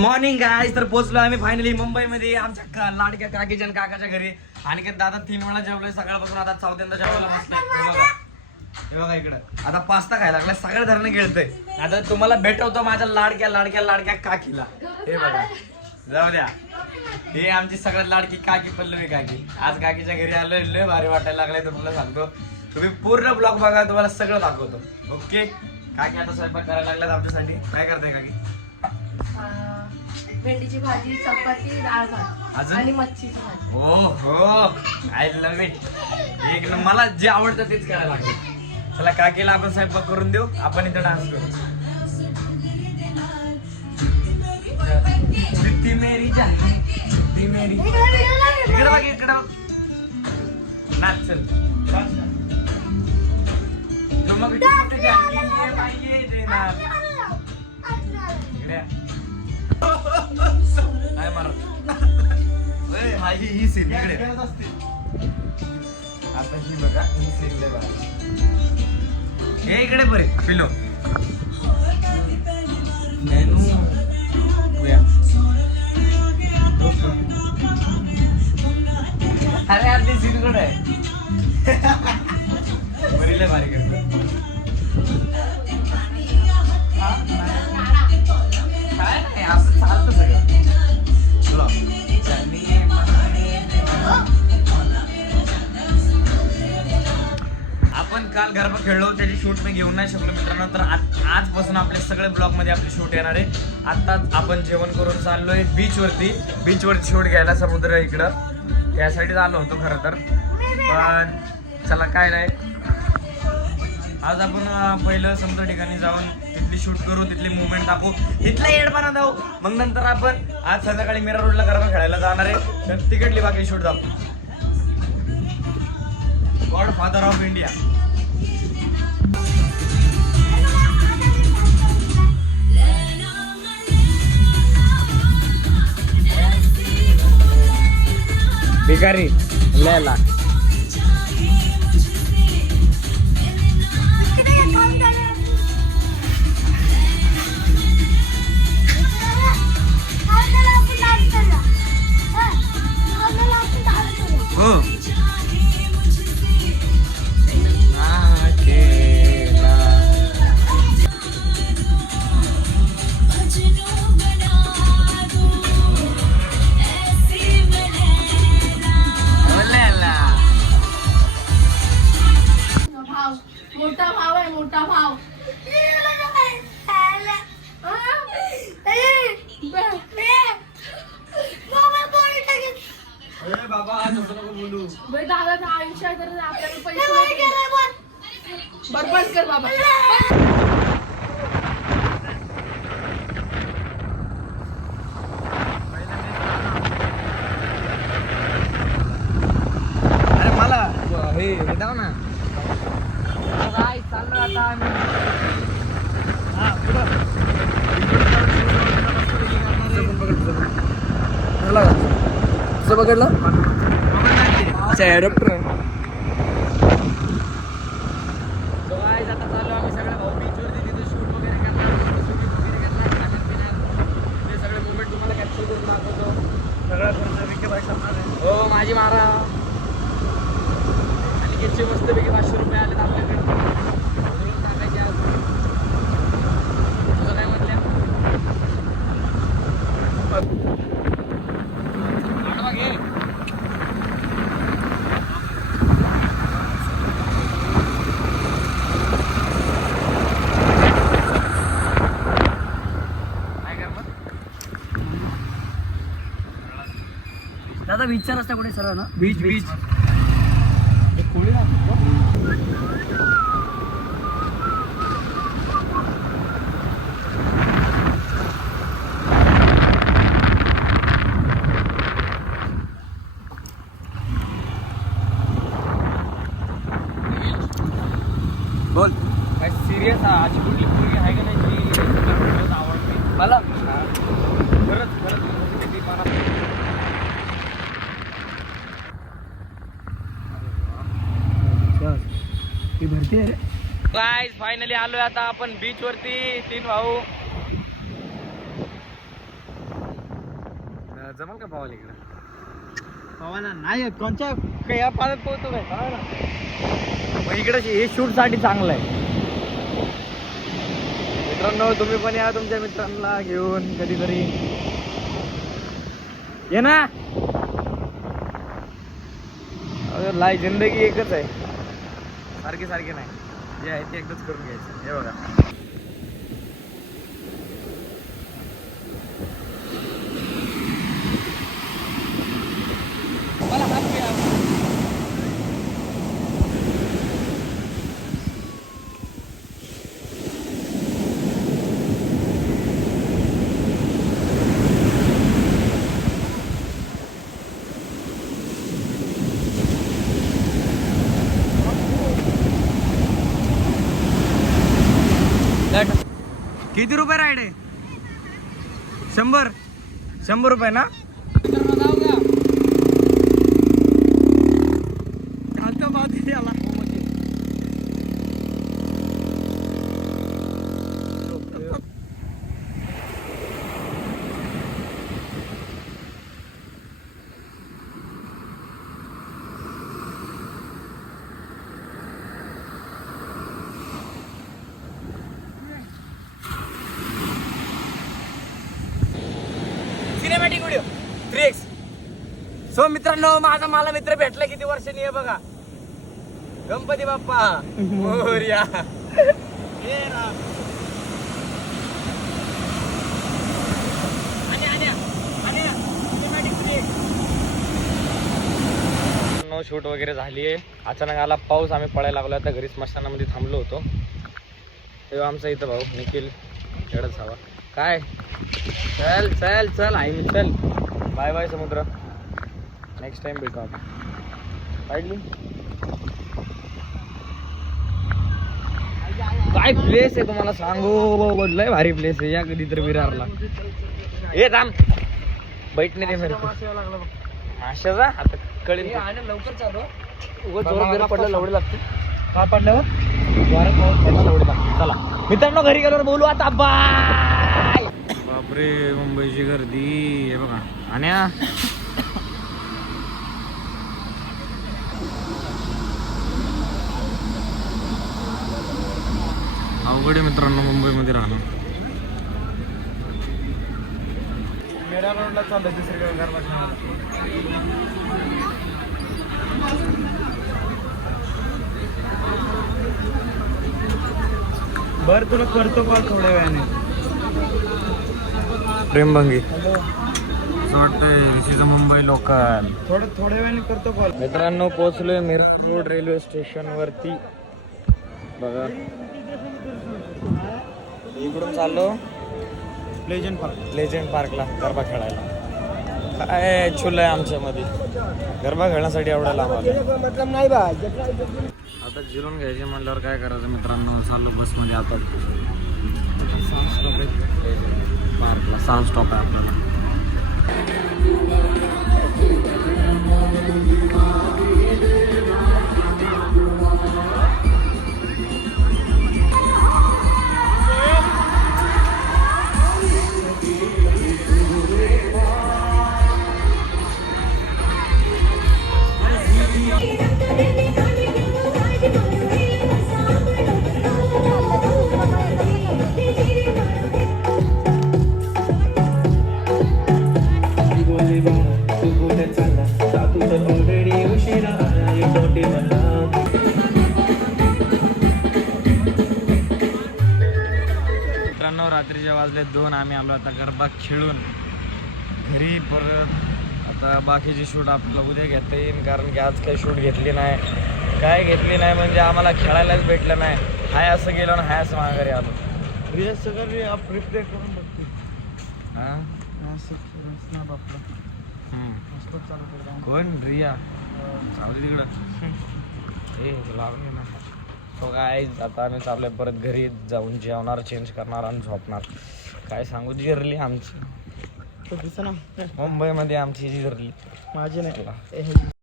Morning guys. तर पोहोचलो आम्ही फायनली मुंबईमध्ये आमच्या लाडक्या काकीच्या आणि काकाच्या घरी. आणि दादा 3 वेळा जेवलोय सकाळपासून. आता चौथ्यांदा जेवायला बसलाय. हे बघा इकडं आता पास्ता खायला लागला. सगळ्या धरणं गिळतोय. आता तुम्हाला भेटवतो माझ्या लाडक्या काकीला. हे बघा जाऊ द्या. हे आमची सगळ्यात लाडकी काकी पल्लवी काकी. आज काकीच्या घरी आलोय. लय भारी वाटायला लागलाय. तर तुला सांगतो तुम्ही पूर्ण ब्लॉग बघा. तुम्हाला सगळं दाखवतो. ओके. काकी आता स्वयंपाक करायला लागलात आमच्यासाठी. काय करताय काकी? भेंडीची भाजी, चपाती, डाळ भात आणि मच्छीची भाजी. हो हो आय लव्ह इट. मला जे आवडतं तेच करायला लागेल. चला काकीला आपण स्वयंपाक करून देऊ. आपण इथं डान्स करू. ती मेरी जान ती मेरी. इकडे बघ इकडे नाच चल. मग इकडे काय मारत ही सीन इकडे. आता ही बघा ही सीन दे बघा. हे इकडे बरे पिलो मेनू अरे आपली सीन कुठे आहे? बरीले भारी करतो. काय नाही असं चालतं सगळं. आपण काल गरबा खेळलो त्याची शूट मी घेऊन नाही शकलो मित्रांनो. तर आजपासून आपले सगळे ब्लॉग मध्ये आपले शूट येणार आहे. आताच आपण जेवण करून चाललोय बीचवरती शूट घ्यायला. समुद्र इकडं त्यासाठीच आलो होतो खरं तर. पण चला काय नाही. आज आपण पहिलं समुद्र ठिकाणी जाऊन तिथली शूट करू. तिथली मुवमेंट दाखवू. तिथला एडपणा जाऊ. मग नंतर आपण आज संध्याकाळी मीरा रोडला गरबा खेळायला जाणार आहे. तर तिकडली बाकी शूट दाखवू. God father of India. भिकारी लैला. हो मोठा भाव आहे. मोठा भाव. दादा 80 तर आपल्याकडे पैसे बरबाद कर बाबा. अरे मला हे दाव ना. काय चाललं आता आम्ही. हा पुढं बघितलं. अच्छा ॲडॉप्टर. आता चालू आम्ही सगळे भाऊ बीचवरती. तिथे शूट वगैरे करणार. ते सगळे मुवमेंट तुम्हाला कॅप्चर करून दाखवतो. सगळा खर्च विके भाई करणार आहे. हो माझी मारा. आणि किती मस्तपैकी 500 रुपये आले आपल्याकडे. टाकायचे आज. तुझं काय म्हटलं? आडवा घे. दादा बीचचा रस्ता कुठे सरळ ना? बीच कोळी बोल काय सिरियस आजची कुठली मुलगी आहे का नाही जी आवडते मला. खरंच ती भरती आहे. गाइस फायनली आलोय आता आपण बीच वरती. 3 भाऊ जमल का पवाल इकडे? पवाला नाही कोणत्या या पाण्यात पोहतो काय मग इकडे हे शूट साठी चांगलं आहे. मित्रांनो तुम्ही पण या तुमच्या मित्रांना घेऊन कधीतरी ये ना. लाय जिंदगी एकच आहे, सारखी सारखी नाही, जे आहे ते एकदाच करून घ्यायचं. हे बघा किती रुपये राईड आहे? 100 रुपये ना. Cinematic video 3x. सो मित्रांनो मला मित्र भेटला किती वर्षांनी आहे बघा. गणपती बाप्पा मोरया. शूट वगैरे झाली आहे. अचानक आला पाऊस, आम्ही पळायला लागलो. आता घरी स्मशानामध्ये थांबलो होतो तेव्हा आमचा इथं भाऊ निखिल एवढंच हवा काय. चल चल चल आई मी चल. बाय बाय समुद्र, नेक्स्ट टाइम भेटू आपण. काढली काय प्लेस आहे तुम्हाला सांगू, लय भारी प्लेस आहे. या कधी तर विरारला. हे थांब बैठणे दे मेरे माशाचा आता कळेल. लवकर चालू जोरात पडलं लवडे लागते. का पडल्यावर जोरात पाऊस पडला लवडे लागते. चला मित्रांनो घरी गेल्यावर बोलू आता. बाय. बापरे मुंबईची गर्दी हे बघा. आणि अवघड आहे मित्रांनो मुंबईमध्ये राहणं. मेरा रोडला चालू दुसरीकडे गरबा. बर तुला करतो कॉल थोड्या वेळाने. प्रेमभंगी असं वाटतंय ऋषीचं मुंबई लोकल. थोड्या वेळाने करतो कॉल. मित्रांनो पोहोचलोय मीरा रोड रेल्वे स्टेशन वरती बघा. इकडून चाललो लेजंड पार्कला गरबा खेळायला. काय छुल आहे आमच्या मध्ये गरबा खेळण्यासाठी एवढा लांब मतलब नाही बा. आता जिरून घ्यायचे म्हटल्यावर काय करायचं मित्रांनो. चाललो बसमध्ये. आता पार्कला 6 स्टॉप आहे आपल्याला. मित्रांनो रात्रीचे वाजले 2. आम्ही आलो आता गरबा खेळून घरी परत. आता बाकीची शूट आपल्याला उद्या घेता येईल कारण की आज काही शूट घेतली नाही म्हणजे आम्हाला खेळायलाच भेटलं नाही. हाय असं गेलो ना हाय असं माघारी आलो. रिया सगळं प्रिपेअर करून बघते. हां बापरा कोण रिया चालू तिकडं हे लावले ना. तो काय आता आम्ही चाललोय परत घरी जाऊन जेवणार, चेंज करणार आणि झोपणार. काय सांगू जिरली आमची मुंबईमध्ये आमची जिरली. माझी नाही.